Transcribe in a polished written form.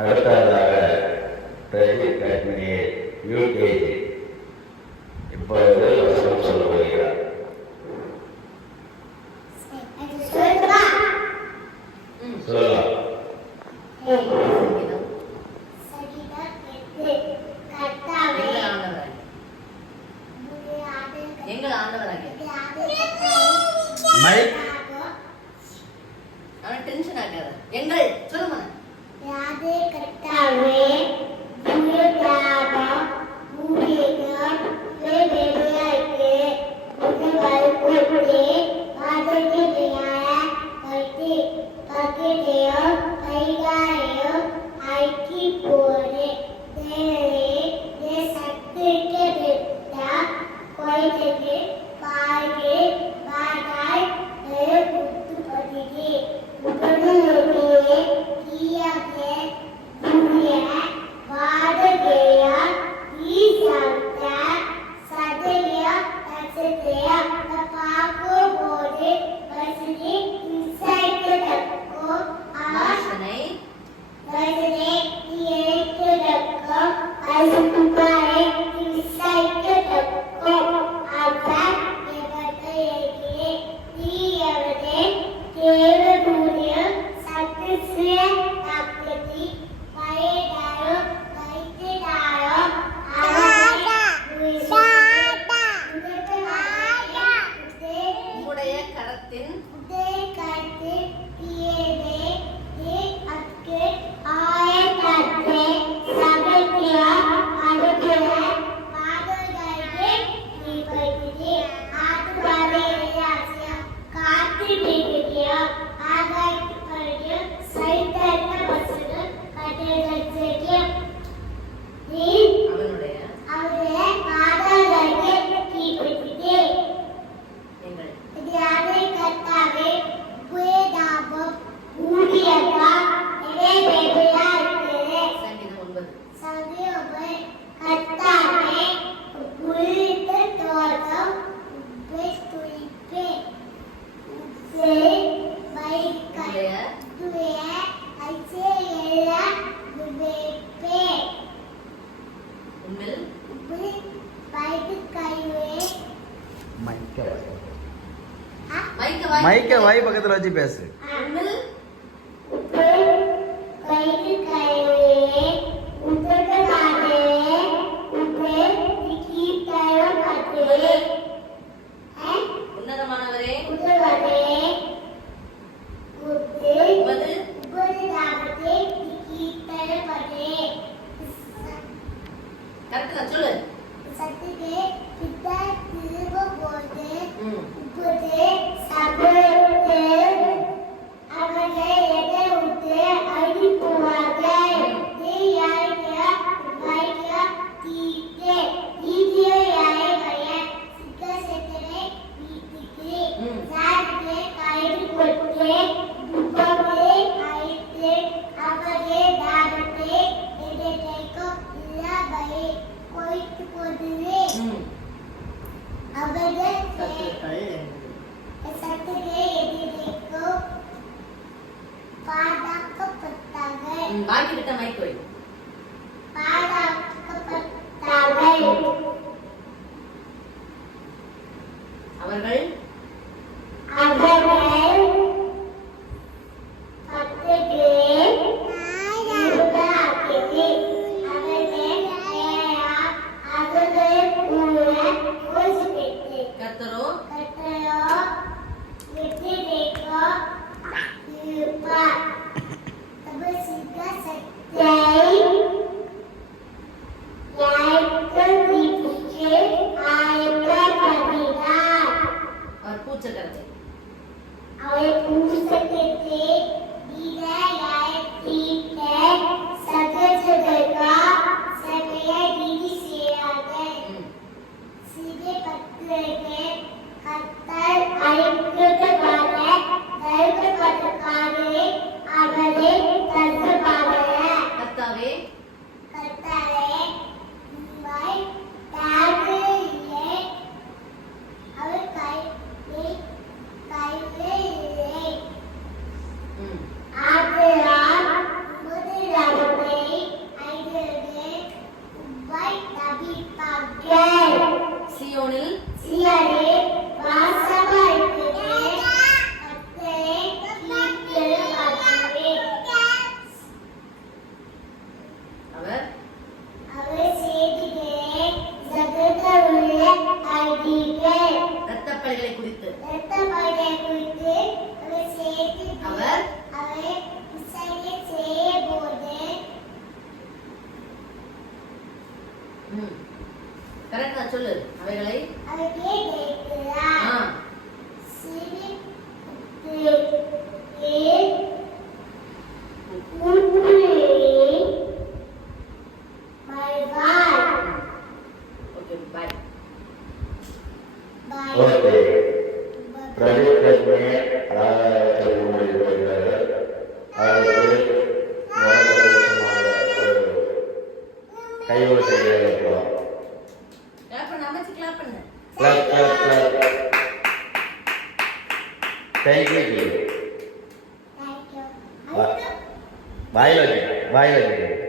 அடுத்ததாக பிரதி காஷ்மீரி யூகேஜி இப்பொழுது வசனம் சொல்ல போகிறார். சொல்லலாம். மைக் டென்ஷன் ஆகாத. எங்கள் சொல்லுங்க. யாதே கர்த்தாவே புரியதாபா புரியதான் வேவேயாய்க்கு உங்கள் குருடே பாதகேயா கைதி பகேயோ கைகாயோ ஐக்கி போரே தேரே தே சக்திके बेटा कोई देखे पागे बादाई हे पुत्तु पदिगे उपनु लोगे किया के दुनिया वाद गया ई संता सदैया तसेया पाको बोले बसने इंसाइट तको आशने बसने ये के तको आसुपाए इंसाइट तको आका ये बताए कि ये अवधे केवल दुनिया सत्य ताकती पाए डालो कैसे डालो आगा உம்முடைய கரத்தின் उदे करते किए दे ये अक्के आए करते सागर किया आगे पागल करके निपटते हाथ वाले आसिया काटी दिया आगे करके सही तरह बसर कटे जैसे कि ये அவனுடைய அவரே பாगल करके निपटते எங்கள் यादे करतावे बुए दाब ऊडियता एवे बेबेया इतरे சங்கீதம் 9. संगे ओबे करतावे बुलित तोतो बेस्तुइपे से बाई உம்முடைய तुए ऐसे येला बुबेपे உம்மில் बुली बाई काईवे மைக்க வாய் பக்கத்துல வச்சு பேசு. உம்மில் कई काईवे उतर काटे उते दिखी तारो काटे हैं உன்னதமானவரே उतर काटे उते உமது ऊपर दाबते दिखी तारो काटे கரெக்டா சொல்லு. सत्य के पिता तिरगो बोलते ம் उपते साबते अगले येते उते आदि पुवाते ये याय क्या भाई क्या तीते दीदियो याय गया सिक्का सेतरे बीतिके साथ के कायद कोटे दुपके आइते अगले दाबते एदे टेको इला गए कोई कोदले ம் अगले से சத்துக்கள் सत्य के यदि देखो पादक पत्तागल பாக்கி விட்ட மைக் வை. पादक पत्तागल அவர்கள் अगल पत्ते के युगा के अगले अगले पूरे खुश बेटे கர்த்தரோ कटरो यदि देखो युवा तब सीधा सत्य ம். கரெக்டா சொல்லு. அவைகளை அவர் கேட்கிறார். ஆ. Okay bye. Okay Pradeep Lakshmi அழகாக கல்வி வருகிறார்கள். அவர்களுக்கு கையோடு செய்யலாம். கிளாப் பண்ணு, அமைச்சு கிளாப் பண்ணு. Clap clap clap. Thank you ji. வாயில் வச்சு